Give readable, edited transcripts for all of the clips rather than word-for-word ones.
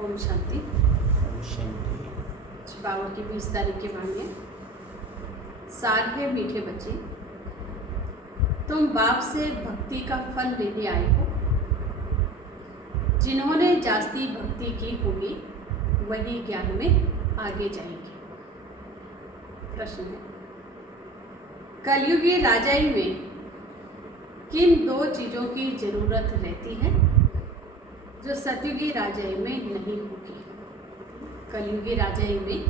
ओम शांति। ओम शांति। बाबा की 20 तारीख के वाणी। सार है मीठे बच्चे, तुम बाप से भक्ति का फल लेने आए हो। जिन्होंने जास्ती भक्ति की होगी वही ज्ञान में आगे जाएंगे। प्रश्न है, कलयुगी राजाई में किन दो चीजों की जरूरत रहती है जो सतयुगी राजाई में नहीं होगी? कलयुगी राजाई में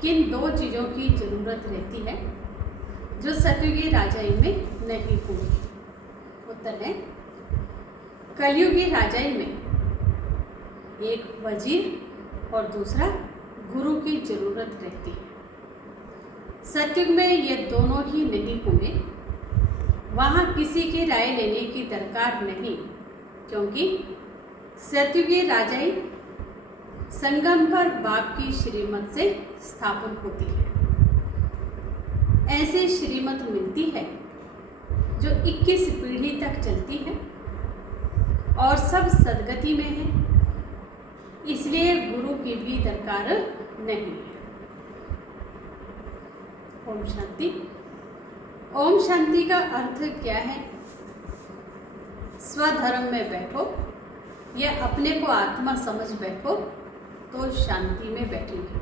किन दो चीजों की जरूरत रहती है जो सतयुगी राजाई में नहीं होगी? उत्तर है, कलयुगी राजाई में एक वजीर और दूसरा गुरु की जरूरत रहती है। सतयुग में ये दोनों ही नहीं होंगे। वहाँ किसी की राय लेने की दरकार नहीं, क्योंकि सतयुगी राजाई संगम पर बाप की श्रीमत से स्थापन होती है। ऐसी श्रीमत मिलती है जो 21 पीढ़ी तक चलती है और सब सदगति में है, इसलिए गुरु की भी दरकार नहीं है। ओम शांति। ओम शांति का अर्थ क्या है? स्वधर्म में बैठो या अपने को आत्मा समझ बैठो तो शांति में बैठेंगे।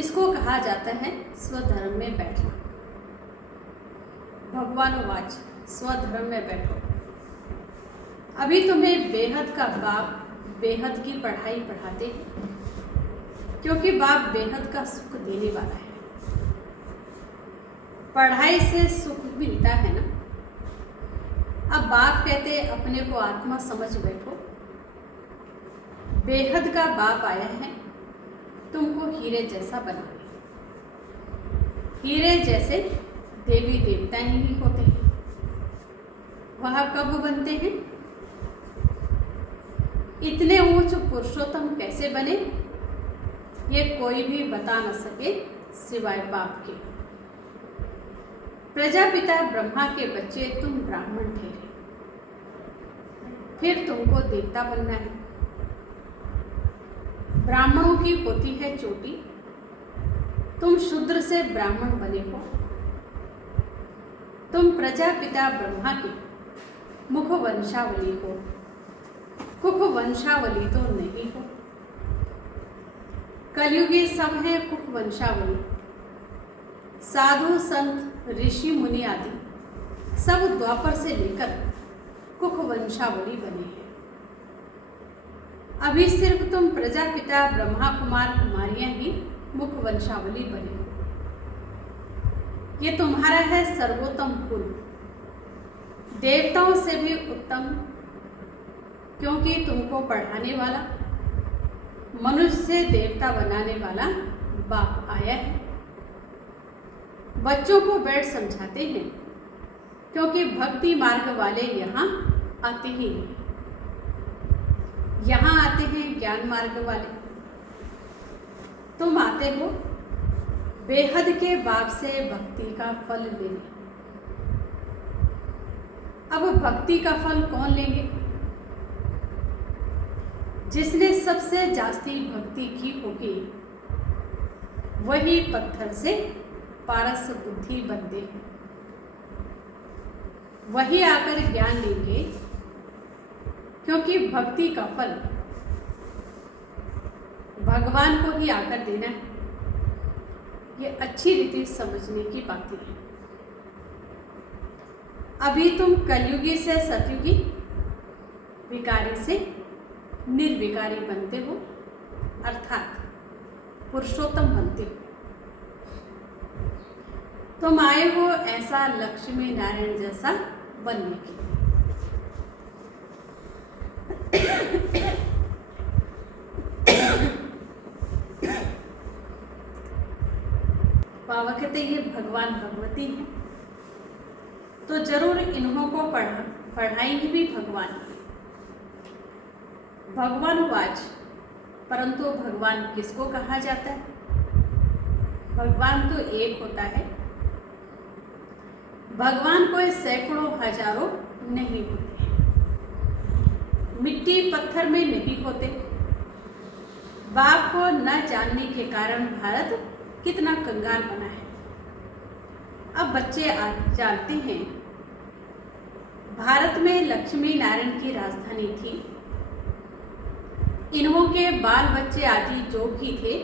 इसको कहा जाता है स्वधर्म में बैठना। भगवान वाच, स्वधर्म में बैठो। अभी तुम्हें बेहद का बाप बेहद की पढ़ाई पढ़ाते हैं, क्योंकि बाप बेहद का सुख देने वाला है। पढ़ाई से सुख मिलता है ना। अब बाप कहते अपने को आत्मा समझ बैठो। बेहद का बाप आया है तुमको हीरे जैसा बनाने। हीरे जैसे देवी देवता ही होते हैं। वह कब बनते हैं? इतने ऊंच पुरुषोत्तम कैसे बने ये कोई भी बता न सके सिवाय बाप के। प्रजापिता ब्रह्मा के बच्चे तुम ब्राह्मण ठहरे, फिर तुमको देवता बनना है। ब्राह्मणों की होती है चोटी, तुम शूद्र से ब्राह्मण बने हो। तुम प्रजापिता ब्रह्मा की मुख वंशावली हो, कुख वंशावली तो नहीं हो। कलयुगी सब है कुख वंशावली। साधु संत ऋषि मुनि आदि सब द्वापर से लेकर कुख वंशावली बने हैं। अभी सिर्फ तुम प्रजापिता ब्रह्मा कुमार कुमारियां ही मुख वंशावली बने हो। ये तुम्हारा है सर्वोत्तम कुल, देवताओं से भी उत्तम, क्योंकि तुमको पढ़ाने वाला, मनुष्य से देवता बनाने वाला बाप आया है। बच्चों को बैठ समझाते हैं, क्योंकि भक्ति मार्ग वाले यहाँ आते ही नहीं। यहाँ आते हैं ज्ञान मार्ग वाले। तुम आते हो बेहद के बाप से भक्ति का फल लेने। अब भक्ति का फल कौन लेंगे? जिसने सबसे जास्ती भक्ति की होगी वही पत्थर से पारस बुद्धि बनते हैं। वही आकर ज्ञान लेंगे, क्योंकि भक्ति का फल भगवान को ही आकर देना है। ये अच्छी रीति समझने की बातें हैं। अभी तुम कलयुगी से सतयुगी, विकारी से निर्विकारी बनते हो, अर्थात पुरुषोत्तम बनते हो। तुम आए हो ऐसा लक्ष्मी नारायण जैसा बनने के लिए। बाबा कहते ये भगवान भगवती हैं, तो जरूर इन्हों को पढ़ाएंगे भी भगवान। भगवान वाच, परंतु भगवान किसको कहा जाता है? भगवान तो एक होता है। भगवान कोई सैकड़ों हजारों नहीं होते। मिट्टी पत्थर में नहीं होते, बाप को न जानने के कारण भारत कितना कंगाल बना है। अब बच्चे आज जानते हैं भारत में लक्ष्मी नारायण की राजधानी थी। इन्हों के बाल बच्चे आदि जो भी थे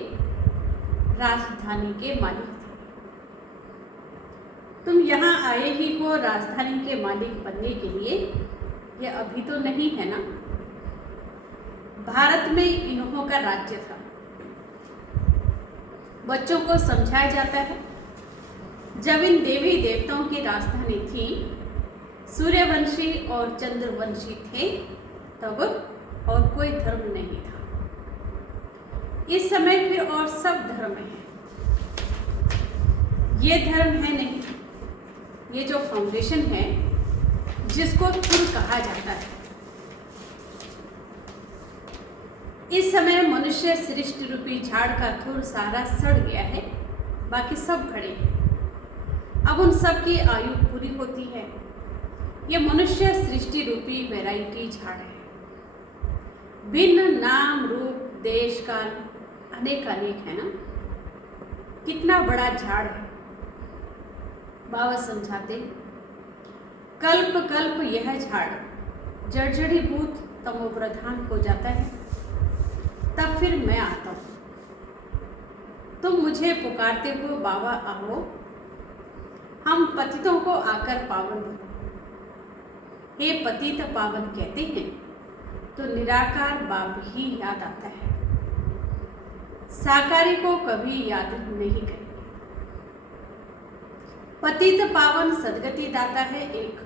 राजधानी के मालिक थे। तुम यहाँ आए ही हो राजधानी के मालिक बनने के लिए, ये अभी तो नहीं है ना। भारत में इन्हों का राज्य था। बच्चों को समझाया जाता है जब इन देवी देवताओं की राजधानी थी, सूर्यवंशी और चंद्रवंशी थे, तब और कोई धर्म नहीं था। इस समय फिर और सब धर्म है। ये धर्म है नहीं, ये जो फाउंडेशन है जिसको खुद कहा जाता है। इस समय मनुष्य सृष्टि रूपी झाड़ का थोड़ा सारा सड़ गया है, बाकी सब खड़े हैं। अब उन सब की आयु पूरी होती है। ये मनुष्य सृष्टि रूपी वैरायटी झाड़ है। भिन्न नाम रूप देश काल अनेक है ना। कितना बड़ा झाड़ है। बाबा समझाते कल्प कल्प यह झाड़ जर्जरीभूत तमोप्रधान हो जाता है, तब फिर मैं आता हूँ। तुम मुझे पुकारते हो बाबा आओ, हम पतितों को आकर पावन बनो। हे पतित पावन कहते हैं तो निराकार बाप ही याद आता है। साकारी को कभी याद नहीं करेंगे। पतित पावन सदगति दाता है एक।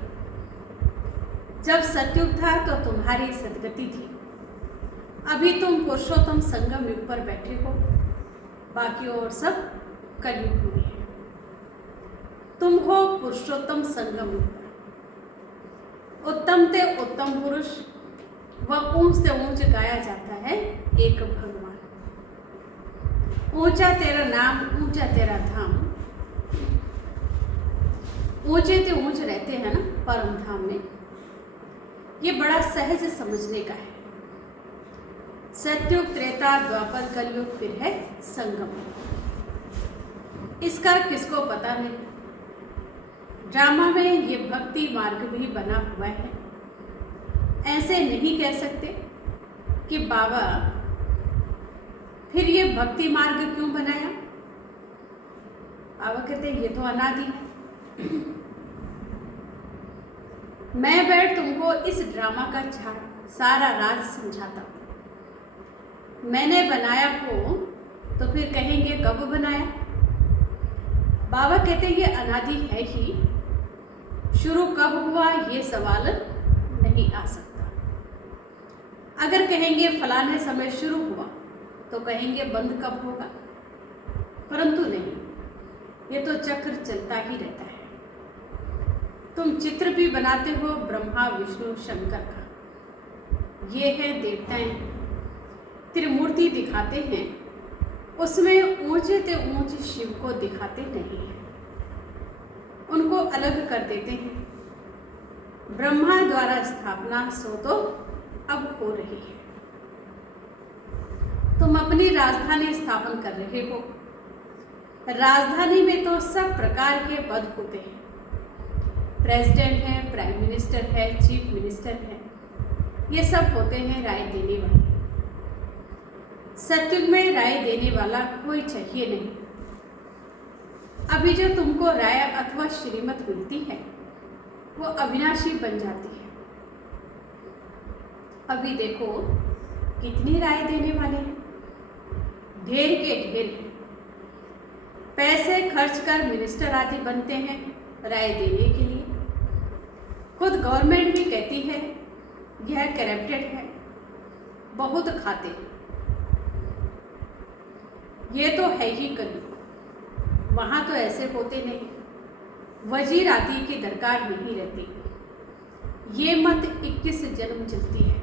जब सतयुग था तो तुम्हारी सदगति थी। अभी तुम पुरुषोत्तम संगम युग पर बैठे हो, बाकी और सब कलयुग में है। तुम हो पुरुषोत्तम संगम युग पर। उत्तम से उत्तम पुरुष व ऊंच से ऊंच गाया जाता है एक भगवान। ऊंचा तेरा नाम, ऊंचा तेरा धाम। ऊंचे से ऊंच रहते हैं ना परम धाम में। ये बड़ा सहज समझने का है। सतयुग त्रेता द्वापर कलयुग फिर है संगम। इसका किसको पता नहीं। ड्रामा में ये भक्ति मार्ग भी बना हुआ है। ऐसे नहीं कह सकते कि बाबा फिर ये भक्ति मार्ग क्यों बनाया। बाबा कहते ये तो अनादि है। मैं बैठ तुमको इस ड्रामा का सारा राज समझाता हूं। मैंने बनाया हो तो फिर कहेंगे कब बनाया। बाबा कहते ये अनादि है ही। शुरू कब हुआ ये सवाल नहीं आ सकता। अगर कहेंगे फलाने समय शुरू हुआ तो कहेंगे बंद कब होगा, परंतु नहीं, ये तो चक्र चलता ही रहता है। तुम चित्र भी बनाते हो ब्रह्मा विष्णु शंकर का। ये है देवताएं त्रिमूर्ति दिखाते हैं, उसमें ऊंचे से ऊंचे शिव को दिखाते नहीं हैं, उनको अलग कर देते हैं। ब्रह्मा द्वारा स्थापना सो तो अब हो रही है। तुम अपनी राजधानी स्थापन कर रहे हो। राजधानी में तो सब प्रकार के पद होते हैं। प्रेसिडेंट है, प्राइम मिनिस्टर है, चीफ मिनिस्टर है, ये सब होते हैं राय देने वाले। सतयुग में राय देने वाला कोई चाहिए नहीं। अभी जो तुमको राय अथवा श्रीमत मिलती है वो अविनाशी बन जाती है। अभी देखो कितनी राय देने वाले हैं, ढेर के ढेर हैं। पैसे खर्च कर मिनिस्टर आदि बनते हैं राय देने के लिए। खुद गवर्नमेंट भी कहती है यह करप्टेड है, बहुत खाते हैं। ये तो है ही कलयुग। वहाँ तो ऐसे होते नहीं, वजीर आदि की दरकार नहीं रहती। ये मत 21 जन्म चलती है,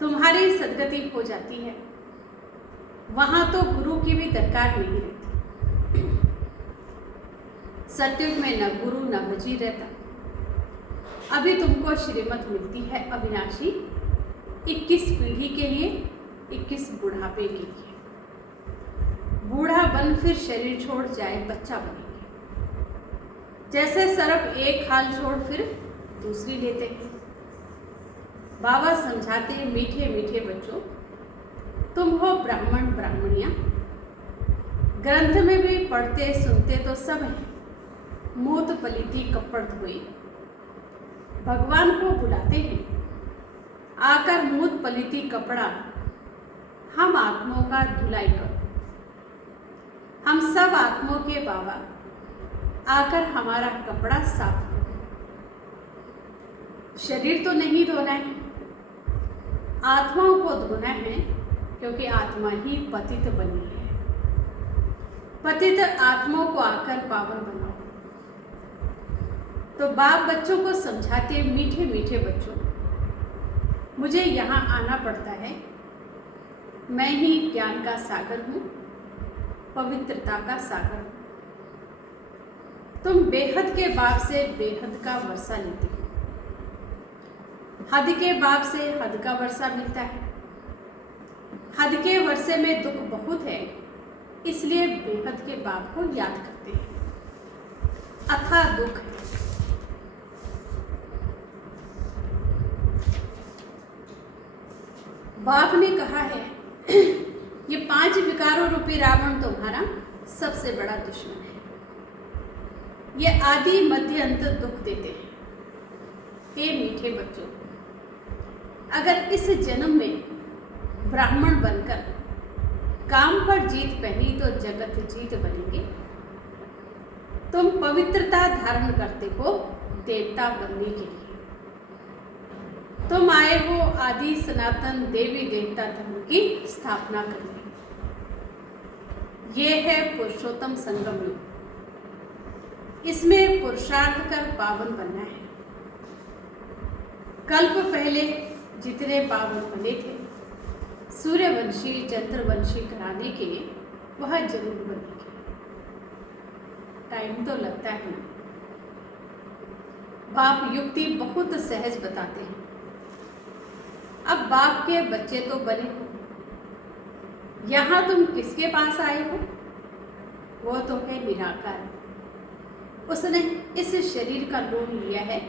तुम्हारी सदगति हो जाती है। वहाँ तो गुरु की भी दरकार नहीं रहती। सतयुग में न गुरु न वजीर रहता। अभी तुमको श्रीमत मिलती है अविनाशी 21 पीढ़ी के लिए, किस बुढ़ापे के लिए। बूढ़ा बन फिर शरीर छोड़ जाए बच्चा बनेंगे। जैसे सर्प एक खाल छोड़ फिर दूसरी लेते हैं। बाबा समझाते हैं, मीठे मीठे बच्चों, तुम हो ब्राह्मण ब्राह्मणियाँ, ग्रंथ में भी पढ़ते सुनते तो सब हैं, मूत पलीती कपड़ धोए। भगवान को बुलाते हैं, आकर मूत पलीती कपड़ा हम आत्माओं का धुलाई करो। हम सब आत्माओं के बाबा, आकर हमारा कपड़ा साफ करो। शरीर तो नहीं धोना है, आत्माओं को धोना है, क्योंकि आत्मा ही पतित बनी है। पतित आत्माओं को आकर पावन बनाओ। तो बाप बच्चों को समझाते, मीठे मीठे बच्चों, मुझे यहाँ आना पड़ता है। मैं ही ज्ञान का सागर हूँ, पवित्रता का सागर हूँ। तुम बेहद के बाप से बेहद का वर्षा लेते हो। हद के बाप से हद का वर्षा मिलता है। हद के वर्षे में दुख बहुत है, इसलिए बेहद के बाप को याद करते हैं। अथाह दुख है। बाप ने कहा है, ये 5 विकारों रूपी रावण तुम्हारा सबसे बड़ा दुश्मन है। ये आदि मध्य अंत दुख देते हैं। हे मीठे बच्चों, अगर इस जन्म में ब्राह्मण बनकर काम पर जीत पहनी तो जगत जीत बनेंगे। तुम पवित्रता धारण करते हो देवता बनने के लिए। तुम आए हो आदि सनातन देवी देवता धर्म की स्थापना करने। ये है पुरुषोत्तम संगम युग। इसमें पुरुषार्थ कर पावन बनना है। कल्प पहले जितने पावन बने थे, सूर्यवंशी चंद्रवंशी कराने के लिए वह जरूर बनेंगे। टाइम तो लगता है ना। बाप युक्ति बहुत सहज बताते हैं। अब बाप के बच्चे तो बने हो, यहाँ तुम किसके पास आए हो? वो तो है निराकार। उसने इस शरीर का लोन लिया है।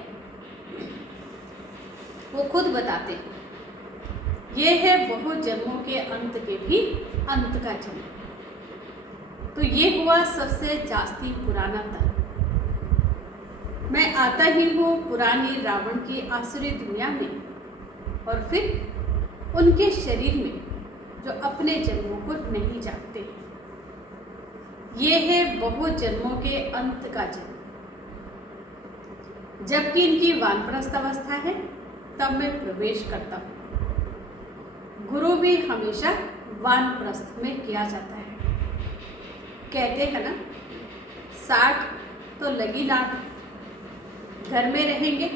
वो खुद बताते हैं, ये है बहुत जन्मों के अंत के भी अंत का जन्म। तो ये हुआ सबसे जास्ती पुराना तन। मैं आता ही हूँ पुरानी रावण की आसुरी दुनिया में, और फिर उनके शरीर में जो अपने जन्मों को नहीं जानते। ये है बहुत जन्मों के अंत का जन्म। जबकि इनकी वानप्रस्थ अवस्था है, तब मैं प्रवेश करता हूँ। गुरु भी हमेशा वानप्रस्थ में किया जाता है। कहते हैं ना, 60 तो लगी लाट। घर में रहेंगे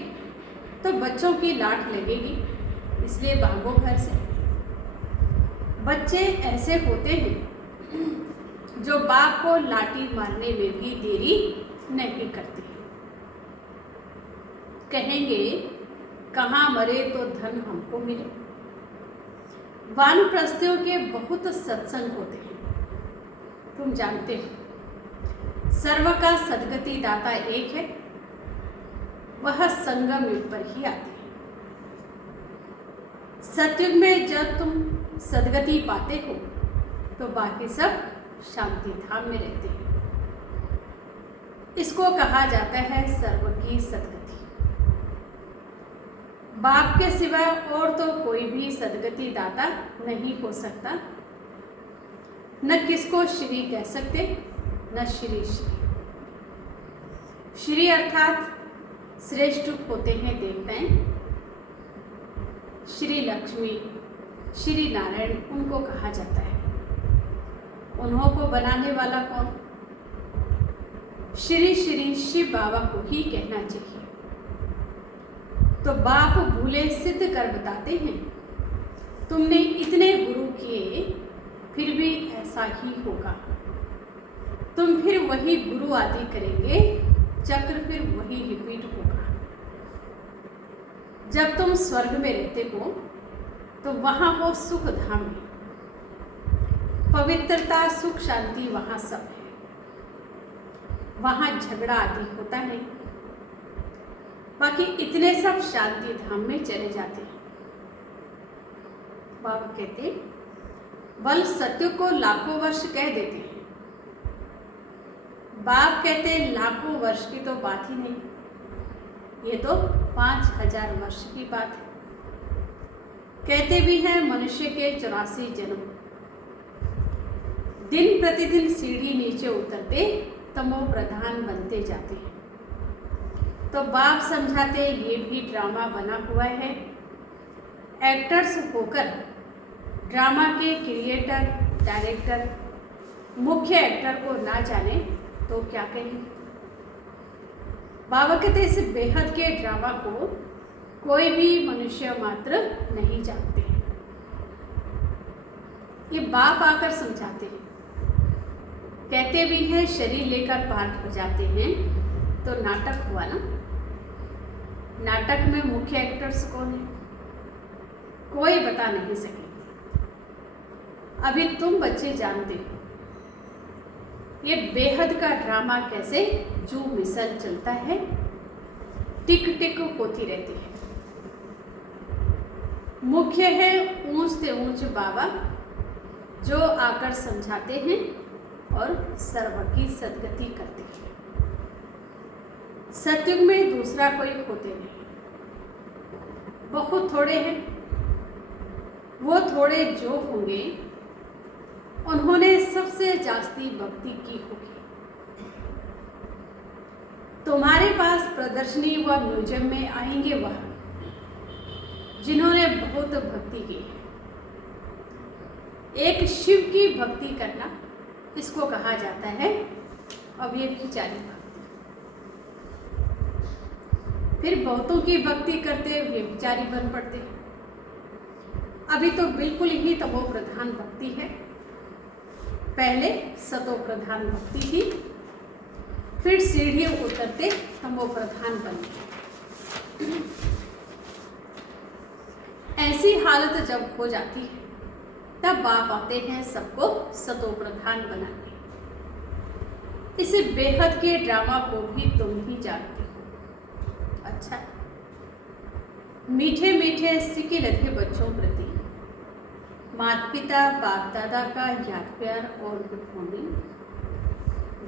तो बच्चों की लाट लगेगी, इसलिए भागो घर से। बच्चे ऐसे होते हैं जो बाप को लाठी मारने में भी देरी नहीं करते। कहेंगे, कहाँ मरे तो धन हमको मिले। वानप्रस्थियों के बहुत सत्संग होते हैं, तुम जानते हो। सर्व का सद्गति दाता एक है, वह संगम युग पर ही आते हैं। सतयुग में जब तुम सद्गति पाते हो तो बाकी सब शांति धाम में रहते हैं। इसको कहा जाता है सर्व की सद्गति। बाप के सिवा और तो कोई भी सद्गति दाता नहीं हो सकता। न किसको श्री कह सकते, न श्री श्री। श्री अर्थात श्रेष्ठ होते हैं देवताएं। श्री लक्ष्मी, श्री नारायण उनको कहा जाता है। उन्हों को बनाने वाला कौन? श्री श्री शिव बाबा को ही कहना चाहिए। तो बाप भूले सिद्ध कर बताते हैं, तुमने इतने गुरु किए फिर भी ऐसा ही होगा। तुम फिर वही गुरु आदि करेंगे, चक्र फिर वही रिपीट होगा। जब तुम स्वर्ग में रहते हो तो वहाँ वो सुख धाम है। पवित्रता, सुख, शांति वहाँ सब है। वहाँ झगड़ा आदि होता नहीं। बाकी इतने सब शांति धाम में चले जाते हैं। बाबा कहते बल सत्य को लाखों वर्ष कह देते हैं। बाप कहते लाखों वर्ष की तो बात ही नहीं, ये तो 5000 वर्ष की बात है। कहते भी हैं मनुष्य के 84 जन्म। दिन प्रतिदिन सीढ़ी नीचे उतरते तमो प्रधान बनते जाते हैं। तो बाप समझाते ये भी ड्रामा बना हुआ है। एक्टर्स होकर ड्रामा के क्रिएटर, डायरेक्टर, मुख्य एक्टर को ना जाने तो क्या कहें। बाबा कहते इस बेहद के ड्रामा को कोई भी मनुष्य मात्र नहीं जानते। ये बाप आकर समझाते हैं। कहते भी हैं शरीर लेकर पार्ट बजाते हैं तो नाटक हुआ ना। नाटक में मुख्य एक्टर्स कौन है कोई बता नहीं सके। अभी तुम बच्चे जानते हो ये बेहद का ड्रामा कैसे जू मिसल चलता है, टिक टिक होती रहती है। मुख्य है ऊंच से ऊंच बाबा जो आकर समझाते हैं और सर्व की सदगति करते हैं। सतयुग में दूसरा कोई होते नहीं, बहुत थोड़े हैं। वो थोड़े जो होंगे उन्होंने सबसे जास्ती भक्ति की होगी। तुम्हारे पास प्रदर्शनी व म्यूजियम में आएंगे वह जिन्होंने बहुत भक्ति की है। एक शिव की भक्ति करना इसको कहा जाता है अव्यभिचारी भक्ति। फिर बहुतों की भक्ति करते व्यभिचारी बन पड़ते हैं। अभी तो बिल्कुल ही तमो प्रधान भक्ति है। पहले सतो प्रधान भक्ति थी, फिर सीढ़ियों उतरते तमो प्रधान बन गए। ऐसी हालत जब हो जाती है तब बाप आते हैं सबको सतो प्रधान बनाने। इस बेहद के ड्रामा को भी तुम ही जानते हो। अच्छा, मीठे मीठे सिके लधे बच्चों प्रति माता पिता बाप दादा का याद प्यार और गुड मॉर्निंग।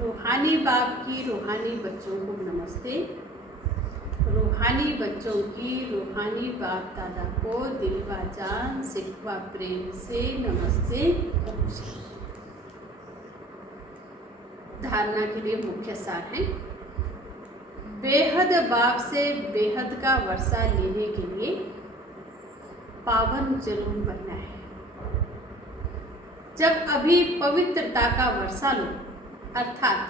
रूहानी बाप की रूहानी बच्चों को नमस्ते। रूहानी बच्चों की रूहानी बाप दादा को दिल व जान सिखवा प्रेम से नमस्ते। धारणा के लिए मुख्य सार है बेहद बाप से बेहद का वर्षा लेने के लिए पावन जरूर बनना है। जब अभी पवित्रता का वर्षा लो अर्थात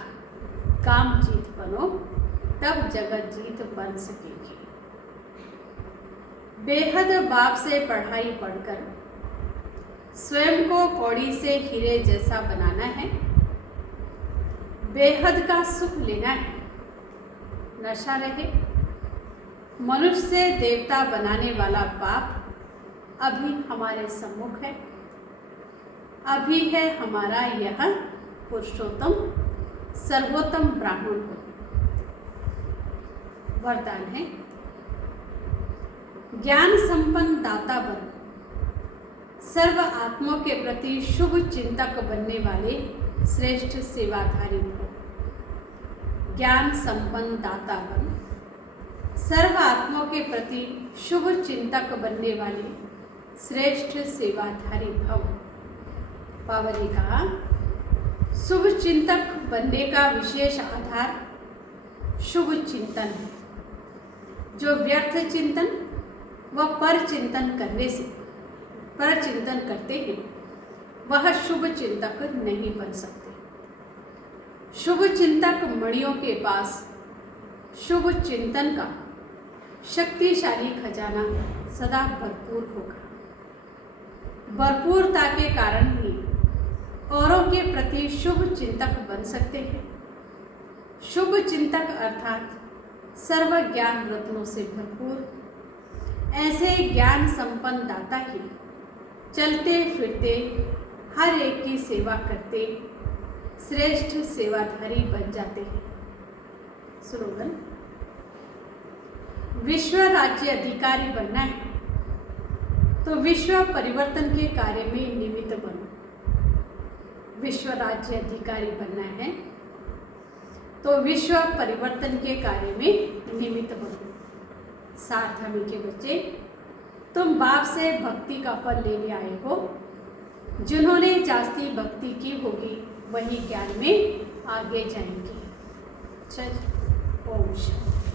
काम जीत बनो तब जगत जीत बन सकेगी। बेहद बाप से पढ़ाई पढ़कर स्वयं को कौड़ी से हीरे जैसा बनाना है। बेहद का सुख लेना है, नशा रहे। मनुष्य से देवता बनाने वाला बाप अभी हमारे सम्मुख है। अभी है हमारा यह पुरुषोत्तम सर्वोत्तम ब्राह्मण को वरदान है। ज्ञान संपन्न दाता बन सर्व आत्माओं के प्रति शुभ चिंतक बनने वाले श्रेष्ठ सेवाधारी हो। ज्ञान संपन्न दाता बन सर्व आत्माओं के प्रति शुभ चिंतक बनने वाले श्रेष्ठ सेवाधारी भव। बाबा ने कहा शुभ चिंतक बनने का विशेष आधार शुभ चिंतन है। जो व्यर्थ चिंतन व पर चिंतन करने से पर चिंतन करते हैं वह शुभ चिंतक नहीं बन सकते। शुभ चिंतक मणियों के पास शुभ चिंतन का शक्तिशाली खजाना सदा भरपूर होगा। भरपूरता के कारण ही औरों के प्रति शुभ चिंतक बन सकते हैं। शुभ चिंतक अर्थात सर्व ज्ञान रत्नों से भरपूर ऐसे ज्ञान संपन्न दाता ही चलते फिरते हर एक की सेवा करते श्रेष्ठ सेवाधारी बन जाते हैं। स्लोगन, विश्व राज्य अधिकारी बनना है तो विश्व परिवर्तन के कार्य में निमित्त बनो। विश्व राज्य अधिकारी बनना है तो विश्व परिवर्तन के कार्य में निमित्त बनो। सार्थमी के बच्चे, तुम बाप से भक्ति का फल लेने आए हो। जिन्होंने जास्ती भक्ति की होगी वही ज्ञान में आगे जाएंगे। ओम शांति।